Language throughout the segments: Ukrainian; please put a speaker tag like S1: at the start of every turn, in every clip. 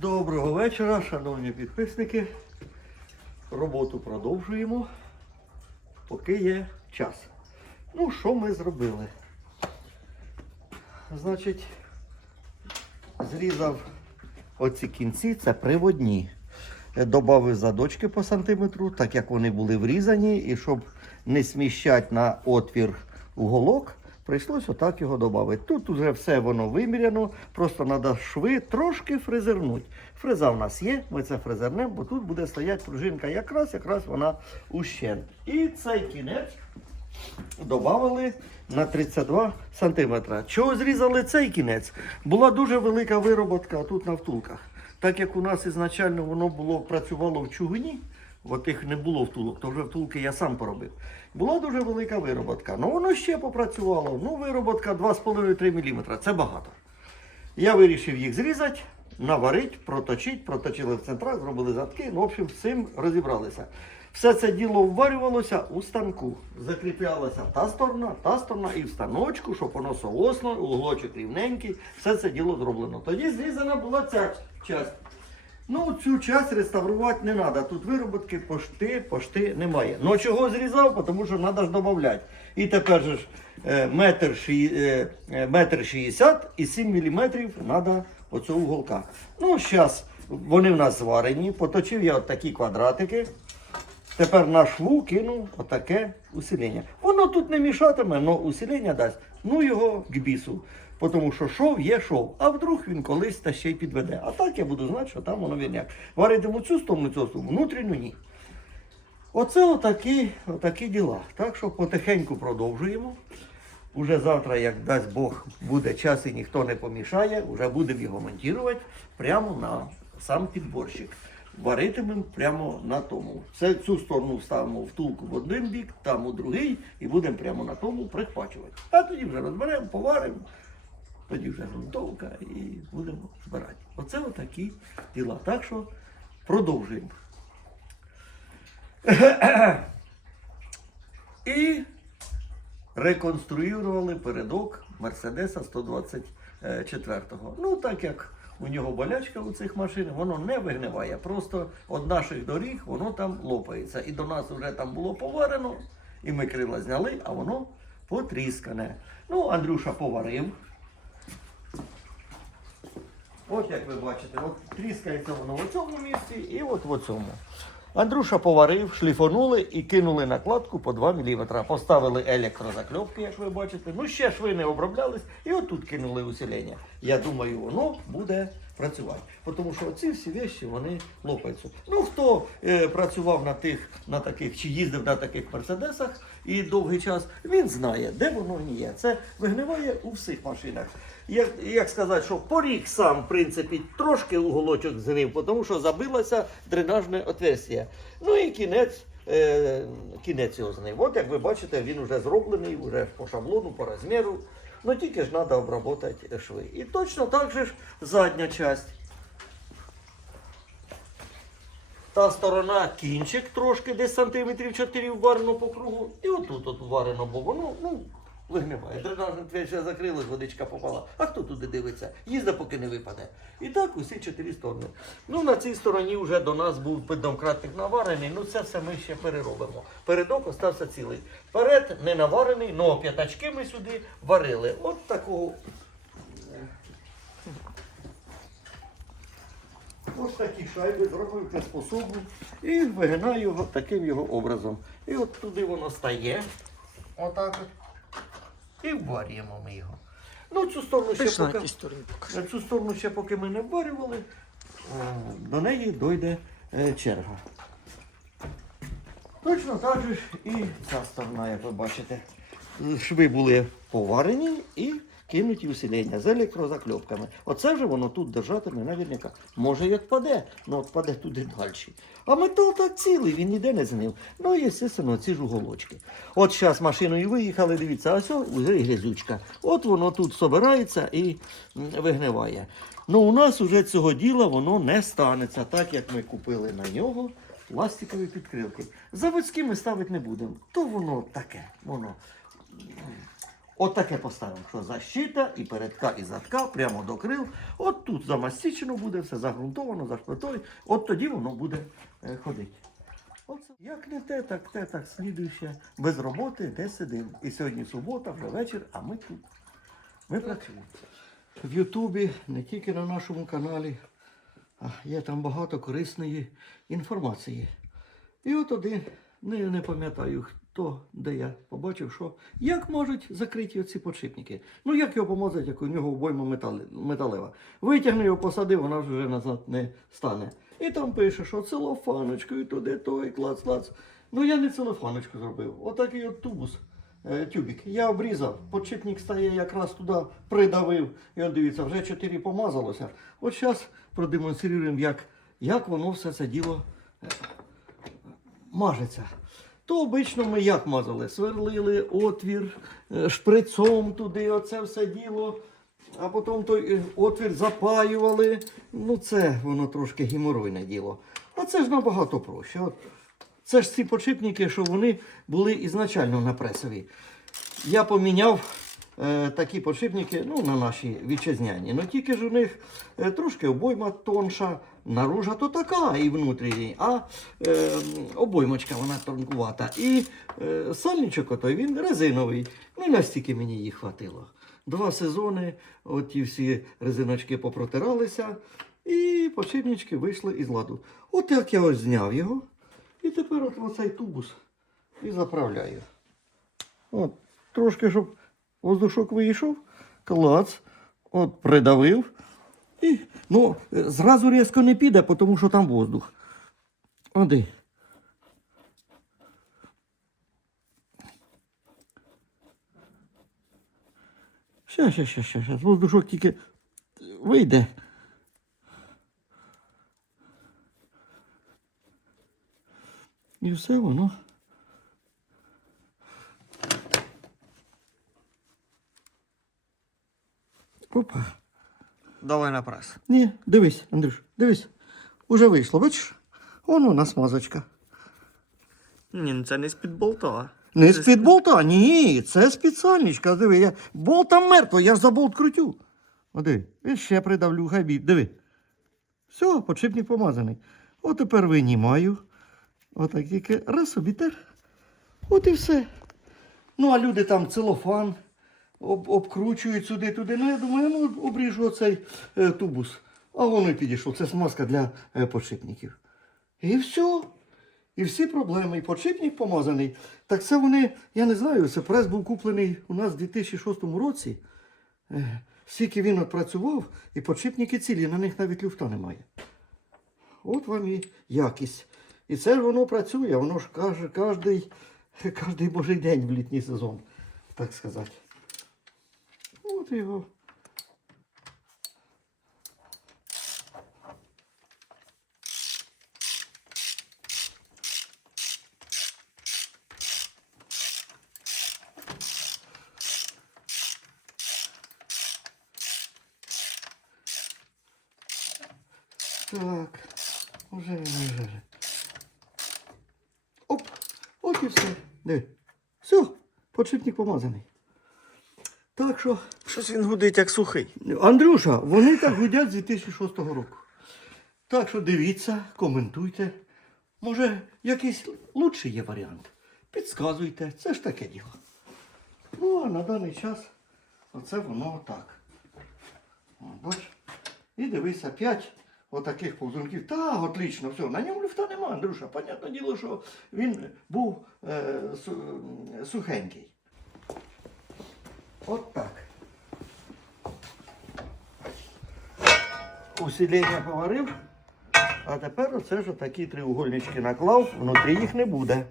S1: Доброго вечора, шановні підписники. Роботу продовжуємо, поки є час. Ну, що ми зробили? Значить, зрізав оці кінці, це приводні. Добавив задочки по сантиметру, так як вони були врізані, і щоб не сміщати на отвір уголок, прийшлось отак його додати. Тут вже все воно виміряно, просто треба шви трошки фрезернути. Фреза в нас є, ми це фрезернемо, бо тут буде стояти пружинка якраз, якраз вона ущент. І цей кінець Добавили на 32 см. Чого зрізали цей кінець? Була дуже велика вироботка тут на втулках. Так як у нас ізначально воно було працювало в чугуні, от їх не було втулок, то вже втулки я сам поробив. Була дуже велика вироботка. Ну воно ще попрацювало. Ну, вироботка 2,5-3 мм. Це багато. Я вирішив їх зрізати, наварити, проточити, проточили в центрах, зробили задки. Ну, в общем, з цим розібралися. Все це діло вварювалося у станку. Закріплялася та сторона, та сторона і в станочку, щоб воно соосно, углочок рівненький, все це діло зроблено. Тоді зрізана була ця частина. Ну, цю часть реставрувати не треба. Тут вироботки пошти, пошти немає. Ну чого зрізав? Тому що треба ж додати. І тепер же е, метр, ші- е, е, метр 60 і 7 міліметрів треба оцього уголка. Ну, зараз вони в нас зварені, поточив я от такі квадратики. Тепер на шву кинув отаке усилення. Воно тут не мішатиме, але усилення дасть. Ну його к бісу. Тому що шов є шов. А вдруг він колись та ще й підведе. А так я буду знати, що там воно вірняк. Варитиму цю сторону, цю сторону, внутрішню ні. Оце отакі, отакі діла. Так що потихеньку продовжуємо. Уже завтра, як дасть Бог, буде час і ніхто не помішає, вже будемо його монтувати прямо на сам підборщик. Варитимемо прямо на тому. Це цю сторону вставимо втулку в один бік, там у другий, і будемо прямо на тому прихвачувати. А тоді вже розберемо, поваримо, тоді вже грунтовка і будемо збирати. Оце отакі діла. Так що продовжуємо. І реконструювали передок Мерседеса 124-го. Ну, так як у нього болячка у цих машин, воно не вигниває. Просто від наших доріг воно там лопається. І до нас вже там було поварено, і ми крила зняли, а воно потріскане. Ну, Андрюша поварив. От як ви бачите, от тріскається воно в цьому місці і от в цьому. Андрюша поварив, шліфонули і кинули накладку по 2 мм. Поставили електрозакльопки, як ви бачите. Ну ще шви не оброблялись, і отут кинули усилення. Я думаю, воно буде працювати. Тому що ці всі вещі вони лопаються. Ну хто е, працював на тих, на таких, чи їздив на таких мерседесах і довгий час, він знає, де воно є. Це вигниває у всіх машинах. Як, як сказати, що поріг сам, в принципі, трошки уголочок згнив, тому що забилося дренажне отверстие. Ну і кінець, е, кінець його знив. От як ви бачите, він вже зроблений, вже по шаблону, по розміру. Ну тільки ж треба обработати шви. І точно так же ж задня часть. Та сторона кінчик трошки десь сантиметрів 4 вварено по кругу. І отут от варено, бо воно ну, вигниває. Дренажне отверстие закрилось, водичка попала. А хто туди дивиться? Їзда поки не випаде. І так усі чотири сторони. Ну на цій стороні вже до нас був піддомкратник наварений. Ну це все ми ще переробимо. Передок остався цілий. Перед не наварений, але п'ятачки ми сюди варили. От такого. Ось такі шайби зробив приспособу і вигинаю його таким його образом. І от туди воно стає. Отак от. І варюємо ми його. Ну, цю сторону ще
S2: Пішла
S1: поки,
S2: якісь покажи.
S1: цю сторону ще поки ми не варювали, е, до неї дойде е, черга. Точно так же ж і ця сторона, як ви бачите. Шви були поварені і кинуті усилення з електрозакльопками. Оце вже воно тут держатиме наверняка. Може і відпаде, але відпаде туди далі. А метал так цілий, він ніде не знив. Ну і, звісно, ці ж уголочки. От зараз машиною виїхали, дивіться, ось і грязючка. От воно тут собирається і вигниває. Ну у нас уже цього діла воно не станеться, так як ми купили на нього пластикові підкрилки. Заводські ми ставити не будемо. То воно таке, воно. От таке поставимо, що защита і передка, і задка, прямо до крил. От тут замастичено буде, все загрунтовано, зашплетовано. От тоді воно буде е, ходити. Оце. Як не те, так те, так слідуюче. Без роботи, де сидимо. І сьогодні субота, вже вечір, а ми тут. Ми працюємо. В Ютубі, не тільки на нашому каналі, а є там багато корисної інформації. І от один, не, не пам'ятаю хто, де я побачив, що як можуть закриті оці подшипники. Ну як його помазати, як у нього обойма метали, металева. Витягни його, посадив, вона вже назад не стане. І там пише, що целофаночкою туди, той, клац, клац. Ну я не целофаночку зробив. Отакий от тубус. е, Тюбик. Я обрізав, подшипник стає якраз туди придавив. І от дивіться, вже 4 помазалося. От зараз продемонструємо, як, як воно все це діло е, мажеться. То обично ми як мазали? Сверлили отвір е, шприцом туди, оце все діло. А потім той е, отвір запаювали. Ну, це воно трошки геморойне діло. А це ж набагато проще. От, це ж ці подшипники, що вони були ізначально на пресові. Я поміняв е, такі подшипники ну, на наші вітчизняні. Ну тільки ж у них е, трошки обойма тонша, наружа то така і внутрішній, а е, обоймочка вона тонкувата. І е, сальничок отой він резиновий. Ну настільки мені їх хватило. Два сезони, от ті всі резиночки попротиралися, і подшипнички вийшли із ладу. От як я ось зняв його. І тепер от оцей тубус і заправляю. От, трошки, щоб воздушок вийшов, клац, от придавив. І, ну, зразу різко не піде, тому що там воздух. Оди. Ща, ща, ща, ща, ща. Воздушок тільки вийде. І все воно. Опа.
S2: Давай на прес.
S1: Ні, дивись, Андрюш, дивись. Уже вийшло, бачиш? Воно у нас смазочка.
S2: Ні, ну це не з-під болта.
S1: Не
S2: Це
S1: з-під болта, ні, це спеціальничка. Диви, я болта мертво, я ж за болт крутю. О, диви, і ще придавлю, хай бій, диви. Все, подшипник помазаний. От тепер винімаю. Отак тільки раз обітер. От і все. Ну, а люди там целофан об, обкручують сюди-туди. Ну, я думаю, ну обріжу оцей е, тубус. А воно і підійшло. Це смазка для е, подшипників. І все. І всі проблеми. І подшипник помазаний. Так це вони, я не знаю, це прес був куплений у нас в 2006 році. Е, Скільки він отпрацював, і подшипники цілі, на них навіть люфта немає. От вам і якість. І це ж воно працює, воно ж каже кожний божий день в літній сезон, так сказати. От його. Так, уже, вже. Оп, от і все. Диви. Все, подшипник помазаний. Так що,
S2: Щось він гудить як сухий.
S1: Андрюша, вони так гудять з 2006 року. Так що дивіться, коментуйте. Може, якийсь лучший є варіант. Підсказуйте, це ж таке діло. Ну, а на даний час оце воно так. О, бач. І дивися, п'ять отаких повзунків. Та, отлично, все. На ньому люфта нема, Андрюша. Понятне діло, що він був е, су- сухенький. От так. Усилення поварив, а тепер оце ж такі треугольнички наклав, внутрі їх не буде.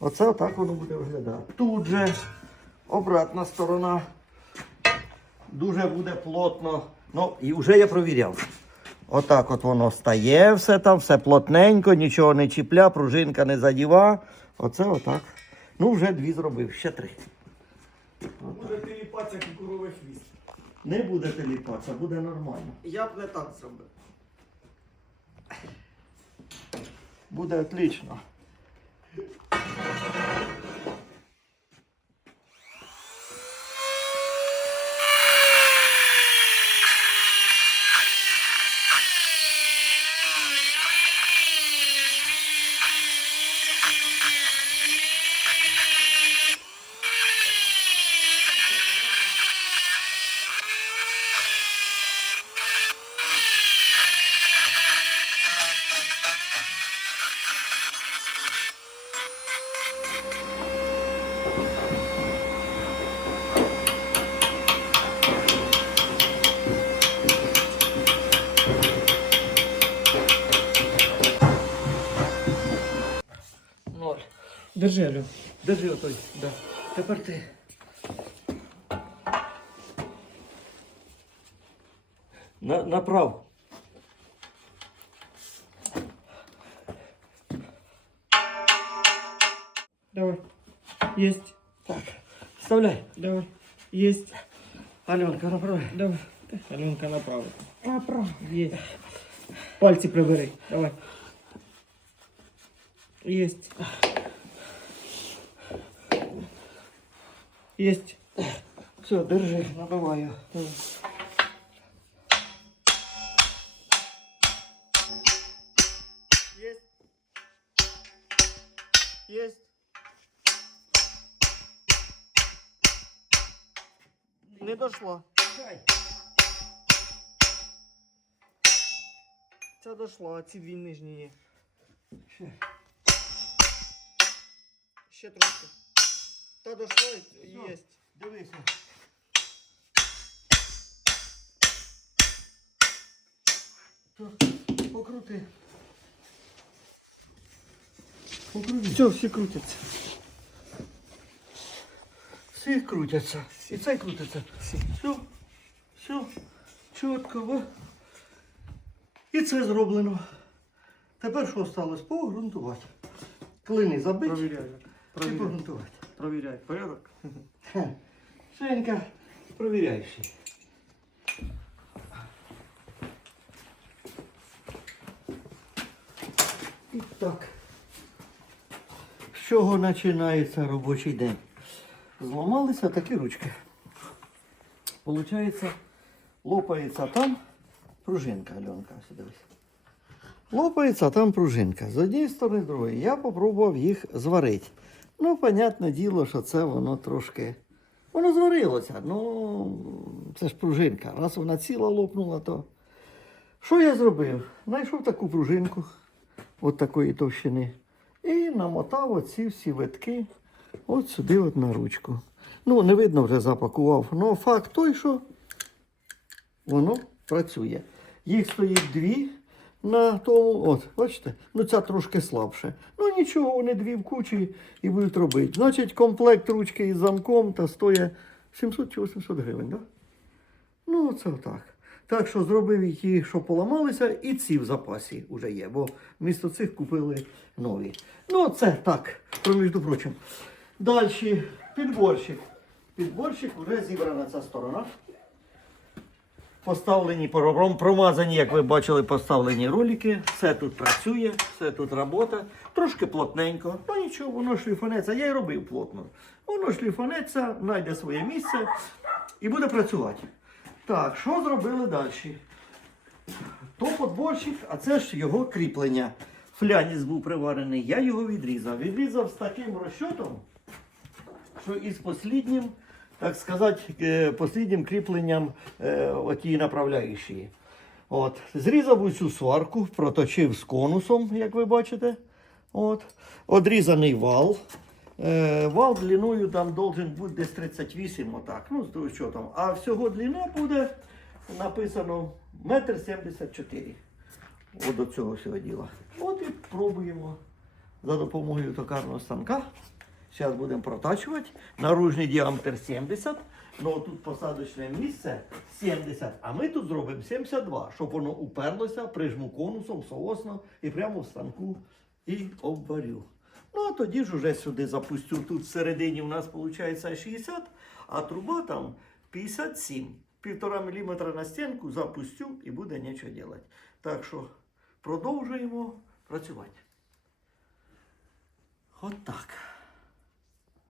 S1: Оце отак воно буде виглядати. Тут же обратна сторона дуже буде плотно. Ну, і вже я провіряв. Отак от воно стає, все там, все плотненько, нічого не чіпля, пружинка не задіва. Оце отак. Ну, вже дві зробив, ще три.
S2: Може теліпатися кукуровий хвіст.
S1: Не будете ліпатися, буде нормально.
S2: Я б не так зробив.
S1: Буде отлично.
S2: Держи.
S1: Держи отой. Да. Тепер ти. На, направ.
S2: Давай. Есть.
S1: Так. Вставляй.
S2: Давай. Есть.
S1: Аленка, направляй.
S2: Давай. Аленка направо. Направо. Есть. Пальцы прибери. Давай. Есть. Есть.
S1: Все, держи, набиваю.
S2: Есть. Есть. Не дошло. Це дошло, а ці дві нижні є.
S1: Ще
S2: трошки. Та дошло,
S1: Всё.
S2: є.
S1: Дивися. Покрути. Покрути.
S2: Все, всі крутяться.
S1: Всі крутяться. І цей крутиться.
S2: Всі.
S1: Все, все, чітко. во. І це зроблено. Тепер що сталося? Погрунтувати. Клини забити
S2: Провіряю.
S1: і погрунтувати.
S2: Провіряй. Порядок?
S1: Женька, провіряючий. І так. З чого починається робочий день? Зламалися такі ручки. Получається, лопається там пружинка, Альонка, дивись. Лопається там пружинка. З однієї сторони, з другої. Я спробував їх зварити. Ну, понятне діло, що це воно трошки. Воно зварилося. Ну, це ж пружинка. Раз вона ціла лопнула, то. Що я зробив? Знайшов таку пружинку, от такої товщини. І намотав оці всі витки от сюди, от на ручку. Ну, не видно вже запакував. Ну, факт той, що воно працює. Їх стоїть дві на тому, от, бачите, ну ця трошки слабше. Ну нічого, вони дві в кучі і будуть робити. Значить, комплект ручки із замком та стоїть 700 чи 800 гривень? Да? Ну, це так. Так що зробив їх ті, що поламалися, і ці в запасі вже є, бо вмісто цих купили нові. Ну, це так, про між прочим. Далі підборщик. Підборщик вже зібрана ця сторона. Поставлені промазані, як ви бачили, поставлені ролики. Все тут працює, все тут робота. Трошки плотненько. Ну нічого, воно шліфанеться. Я й робив плотно. Воно шліфанеться, знайде своє місце і буде працювати. Так, що зробили далі? То подборщик, а це ж його кріплення. Фляніс був приварений, я його відрізав. Відрізав з таким розчотом, що із посліднім, так сказати, е, посліднім кріпленням е, направляючої. От. Зрізав усю сварку, проточив з конусом, як ви бачите. От. Одрізаний вал. Е, вал длиною там должен бути десь 38, отак, ну, з розчотом. А всього длина буде написано 1,74 м. От до цього всього діла. От і пробуємо за допомогою токарного станка. Зараз будемо протачувати. Наружний діаметр 70. Ну тут посадочне місце 70, а ми тут зробимо 72, щоб воно уперлося, прижму конусом, соосно і прямо в станку і обварю. Ну а тоді ж уже сюди запустю. Тут всередині у нас виходить 60, а труба там 57. Півтора міліметра на стінку запустю і буде нічого робити. Так що продовжуємо працювати. От так.